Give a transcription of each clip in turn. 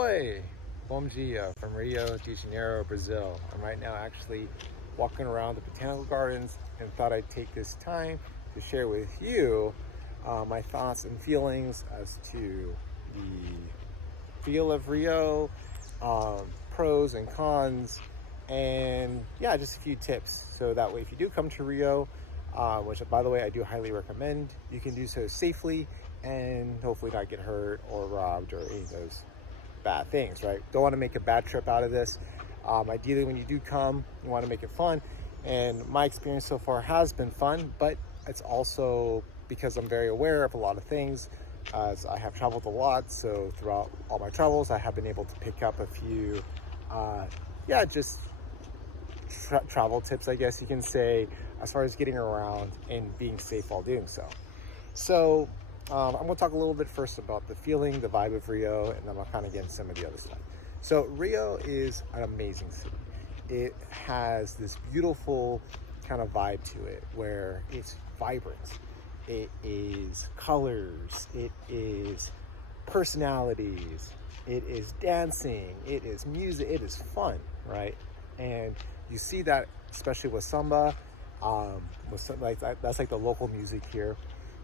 Oi! Bom dia from Rio de Janeiro, Brazil. I'm right now actually walking around the botanical gardens and thought I'd take this time to share with you my thoughts and feelings as to the feel of Rio, pros and cons, and yeah, just a few tips. So that way, if you do come to Rio, which by the way, I do highly recommend, you can do so safely and hopefully not get hurt or robbed or any of those bad things, right? Don't want to make a bad trip out of this. Ideally, when you do come, you want to make it fun. And my experience so far has been fun, but it's also because I'm very aware of a lot of things, as I have traveled a lot. So throughout all my travels, I have been able to pick up a few, just travel tips, I guess you can say, as far as getting around and being safe while doing so. So I'm going to talk a little bit first about the feeling, the vibe of Rio, and then I'll kind of get into some of the other stuff. So Rio is an amazing city. It has this beautiful kind of vibe to it where it's vibrant. It is colors. It is personalities. It is dancing. It is music. It is fun, right? And you see that especially with samba, that's like the local music here.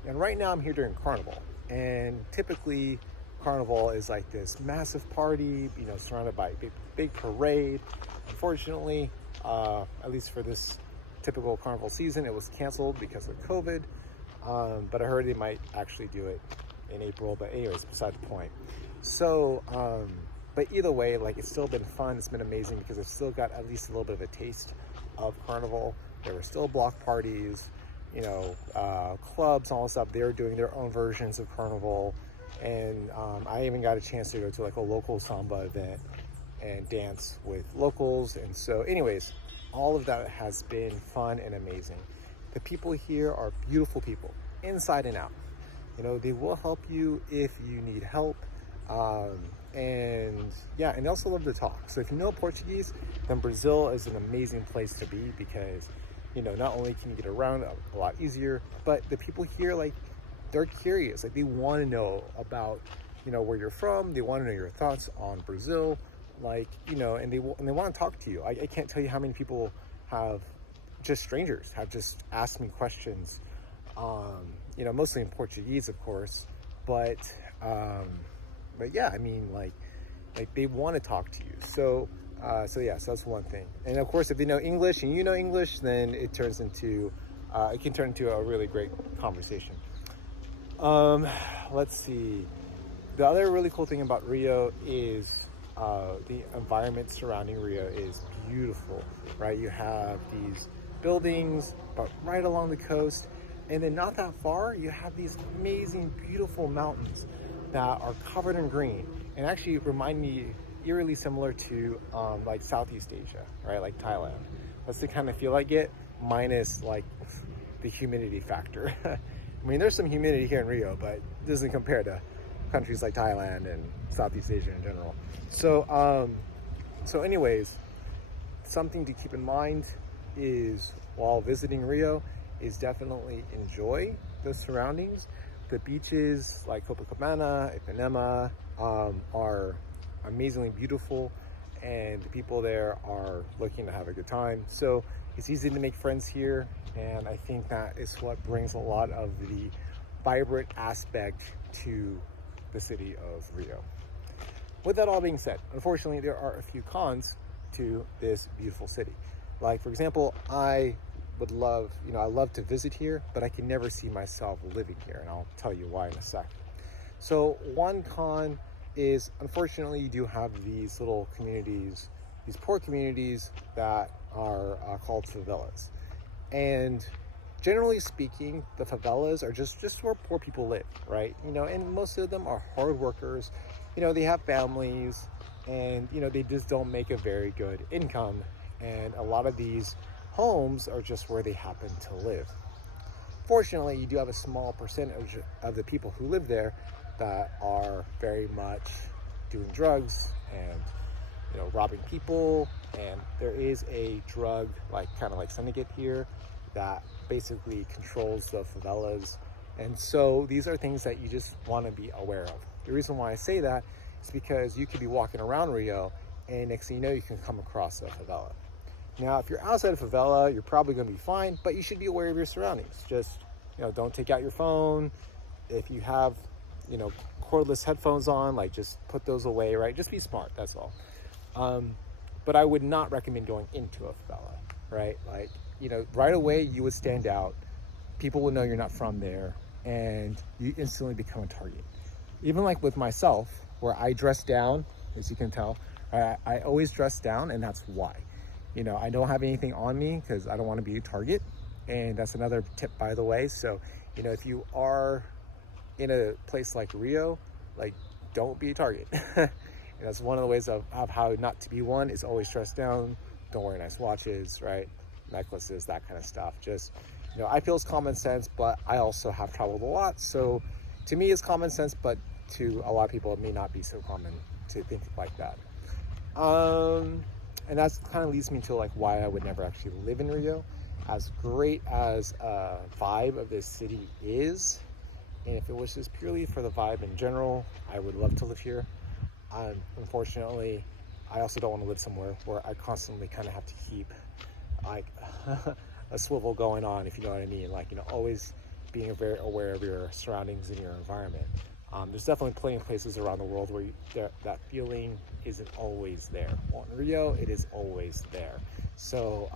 And right now I'm here during Carnival, and typically Carnival is like this massive party, surrounded by a big parade. Unfortunately, at least for this typical Carnival season, it was canceled because of COVID. But I heard they might actually do it in April, but anyways, beside the point. So, but either way, like, it's still been fun. It's been amazing because I've still got at least a little bit of a taste of Carnival. There were still block parties, clubs, all this stuff. They're doing their own versions of Carnival. And I even got a chance to go to like a local samba event and dance with locals. And so anyways, all of that has been fun and amazing. The people here are beautiful people, inside and out. They will help you if you need help. And they also love to talk. So if you know Portuguese, then Brazil is an amazing place to be because, not only can you get around a lot easier, but the people here, like, they're curious. Like, they want to know about, where you're from. They want to know your thoughts on Brazil, and they want to talk to you. I can't tell you how many people have, just strangers, have just asked me questions, mostly in Portuguese, of course, but yeah, I mean, like they want to talk to you. So that's one thing. And of course, if they know English and you know English, then it can turn into a really great conversation. Let's see. The other really cool thing about Rio is the environment surrounding Rio is beautiful, right? You have these buildings, but right along the coast, and then not that far, you have these amazing, beautiful mountains that are covered in green, and actually remind me eerily similar to like Southeast Asia, right? Like Thailand. That's the kind of feel I get, minus like the humidity factor. I mean, there's some humidity here in Rio, but it doesn't compare to countries like Thailand and Southeast Asia in general. So anyways, something to keep in mind is while visiting Rio is definitely enjoy the surroundings. The beaches like Copacabana, Ipanema are amazingly beautiful, and the people there are looking to have a good time. So it's easy to make friends here, and I think that is what brings a lot of the vibrant aspect to the city of Rio. With that all being said, unfortunately, there are a few cons to this beautiful city. Like, for example, I love to visit here, but I can never see myself living here, and I'll tell you why in a sec. So one con is, unfortunately, you do have these little communities, these poor communities that are called favelas. And generally speaking, the favelas are just where poor people live, right? And most of them are hard workers. They have families, and they just don't make a very good income. And a lot of these homes are just where they happen to live. Fortunately, you do have a small percentage of the people who live there that are very much doing drugs and robbing people, and there is a drug kind of like syndicate here that basically controls the favelas. And so these are things that you just want to be aware of. The reason why I say that It's because you could be walking around Rio and next thing you know, you can come across a favela. Now, if you're outside of favela, you're probably going to be fine, but you should be aware of your surroundings. Just, don't take out your phone. If you have, cordless headphones on, like just put those away, right? Just be smart, that's all. But I would not recommend going into a favela, right? Like, right away you would stand out. People would know you're not from there and you instantly become a target. Even like with myself, where I dress down, as you can tell, I always dress down, and that's why. I don't have anything on me because I don't want to be a target. And that's another tip, by the way. So, if you are in a place like Rio, like, don't be a target. That's one of the ways of how not to be one, is always dress down. Don't wear nice watches, right? Necklaces, that kind of stuff. Just, I feel it's common sense, but I also have traveled a lot. So to me, it's common sense, but to a lot of people, it may not be so common to think like that. And that's kind of leads me to like why I would never actually live in Rio. As great as a vibe of this city is, and if it was just purely for the vibe in general, I would love to live here. Unfortunately, I also don't want to live somewhere where I constantly kind of have to keep like a swivel going on, if you know what I mean. Like, always being very aware of your surroundings and your environment. There's definitely plenty of places around the world where that feeling isn't always there. Well, in Rio, it is always there. So,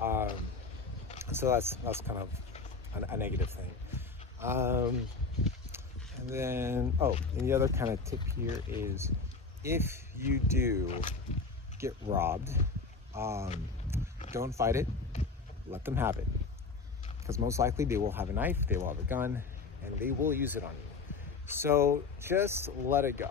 so that's kind of a negative thing. And then, and the other kind of tip here is, if you do get robbed, don't fight it, let them have it. Because most likely they will have a knife, they will have a gun, and they will use it on you. So just let it go.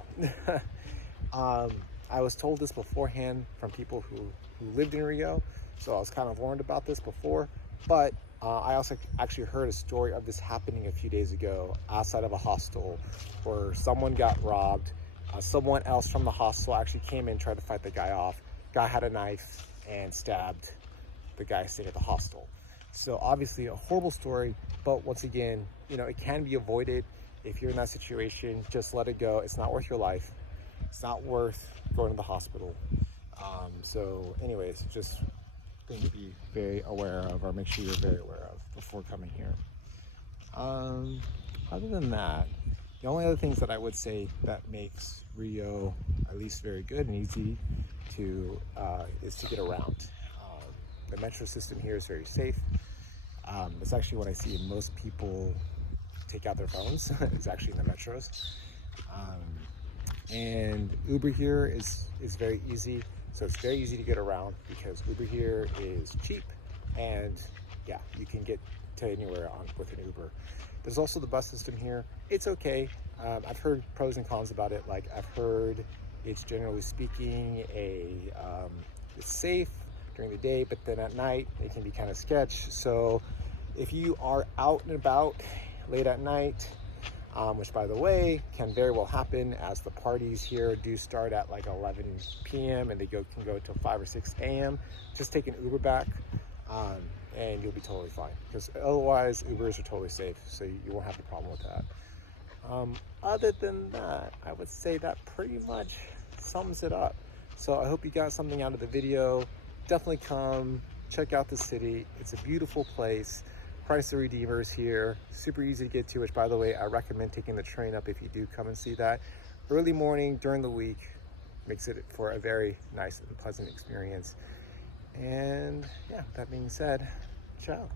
I was told this beforehand from people who lived in Rio, so I was kind of warned about this before, but I also actually heard a story of this happening a few days ago outside of a hostel where someone got robbed. Someone else from the hostel actually came in, tried to fight the guy off. Guy had a knife and stabbed the guy staying at the hostel. So obviously a horrible story, but once again, it can be avoided. If you're in that situation, just let it go. It's not worth your life. It's not worth going to the hospital. So anyways, just thing to be very aware of, or make sure you're very aware of before coming here. Other than that, the only other things that I would say that makes Rio at least very good and easy to is to get around. The metro system here is very safe. It's actually what I see in most people take out their phones. It's actually in the metros. And Uber here is very easy. So it's very easy to get around because Uber here is cheap, and yeah, you can get to anywhere with an Uber. There's also the bus system here. It's okay. I've heard pros and cons about it. Like, I've heard it's generally speaking it's safe during the day, but then at night it can be kind of sketch. So if you are out and about late at night, which by the way can very well happen, as the parties here do start at like 11 p.m. and they can go till 5 or 6 a.m. Just take an Uber back, and you'll be totally fine, because otherwise Ubers are totally safe, so you won't have a problem with that. Other than that, I would say that pretty much sums it up. So I hope you got something out of the video. Definitely come check out the city. It's a beautiful place. Christ the Redeemer is here. Super easy to get to, which by the way, I recommend taking the train up if you do come and see that. Early morning during the week makes it for a very nice and pleasant experience. And yeah, that being said, ciao.